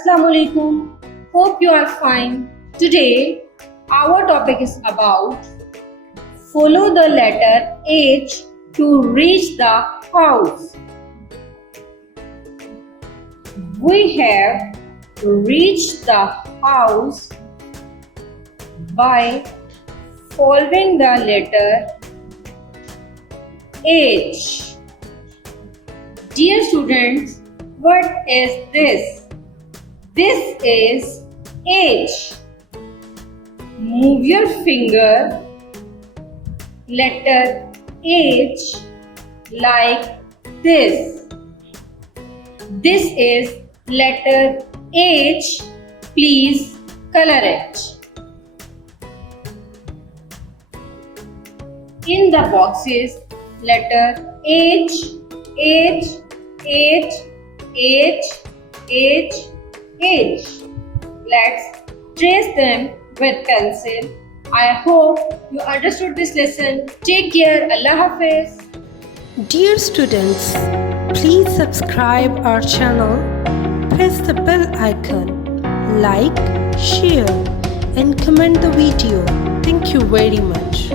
Assalamu alaikum. Hope you are fine. Today our topic is about follow the letter H to reach the house. We have reached the house by following the letter H. Dear students, what is this? This is H. Move your finger, letter H, like this. This is letter H. Please color it. In the boxes, letter H, H, H, H, H, H. Let's trace them with pencil. I hope you understood this lesson. Take care. Allah Hafiz. Dear students, please subscribe our channel, press the bell icon, like, share and comment the video. Thank you very much.